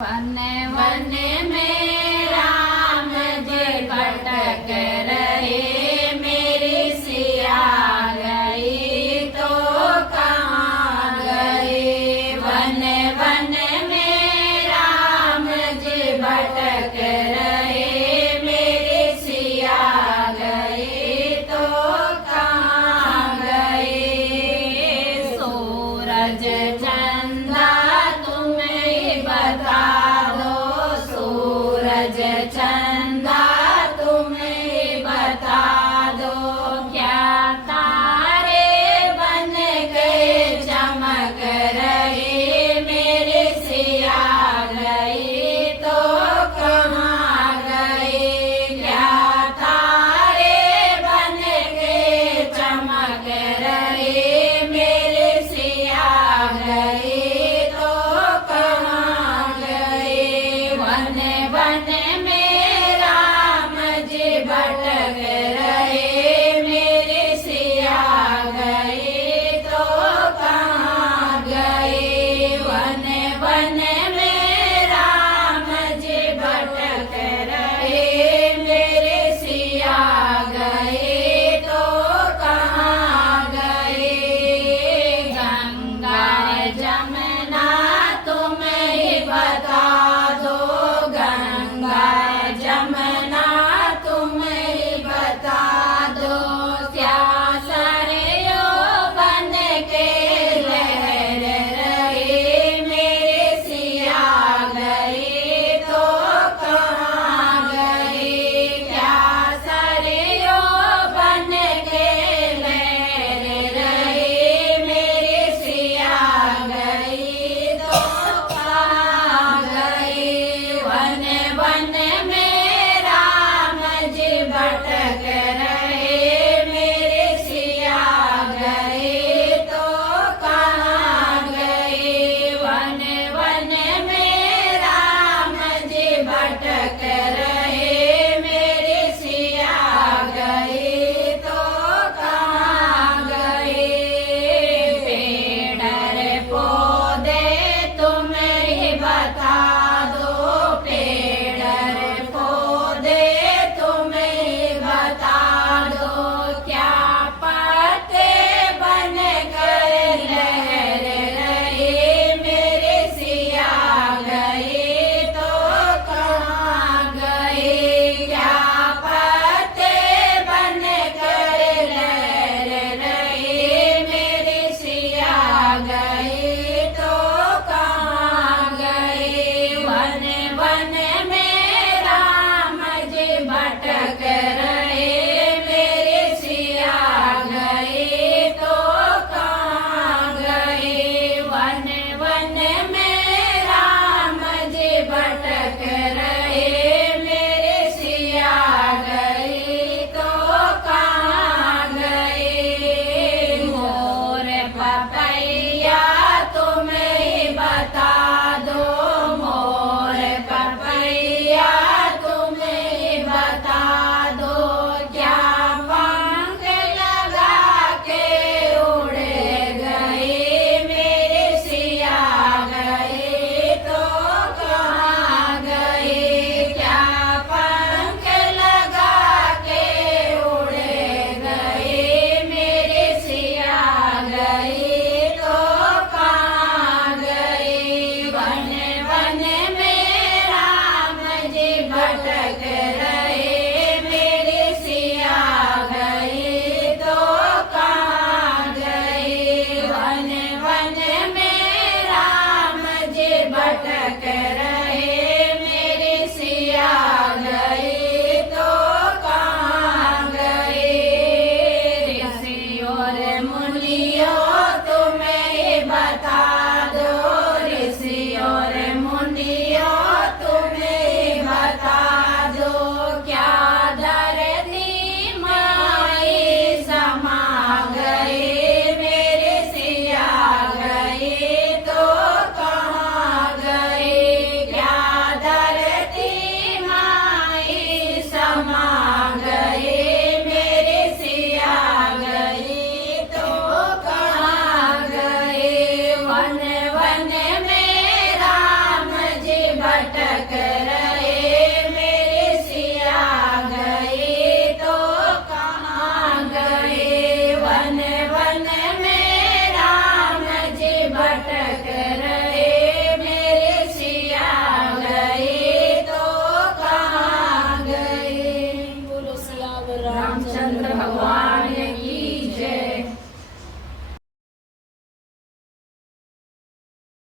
One one में राम जी भटक रहे, मेरी सिया गई तो कहाँ गई। वन वन में राम जी भटक रहे, मेरी सिया गई तो कहाँ गई। सूरज चंदा तुम्हें बता दो, सूरज चंदा तुम्हें बता दो, क्या तारे बन के चमक रहे, मेरे सिया गई तो कहाँ गई। क्या तारे बन के चमक रहे, मेरे सिया गई तो कहाँ गई। वन वन में राम जी भटक रहे, मेरे सिया गई तो कहाँ गई। वन वन में राम जी भटक रहे, मेरे सिया गई तो कहाँ गई। गंगा जमुना तुम्हें बता दो, गंगा जमुना तुम्हें बता दो, क्या सरयू बन के लहर रही, मेरे सिया गई तो कहाँ गई। क्या सरयू बन के लहर रही, मेरे सिया गई तो कहाँ गई। वन वन में राम जी भटक रहे, मेरे सिया गई तो कहाँ गई। वन वन में राम जी भटक रहे, मेरे सिया गई तो कहाँ गई। पेड़ पौधे तुम्हें बता दो, पेड़ पौधे तुम्हें बता दो, क्या पत्ते बन कर लहर रहे, मेरे सिया गई तो कहाँ गई। क्या पत्ते बन कर लहर रहे, मेरे सिया गई तो कहाँ गई। वन वन में राम जी भटक रहे, मेरे सिया गई तो कहाँ गई। वन वन में राम जी भटक रहे, मेरे सिया गई तो कहाँ गई। मोर पपैया तुम्हें बता दो, मोर पपैया रामचंद्र भगवान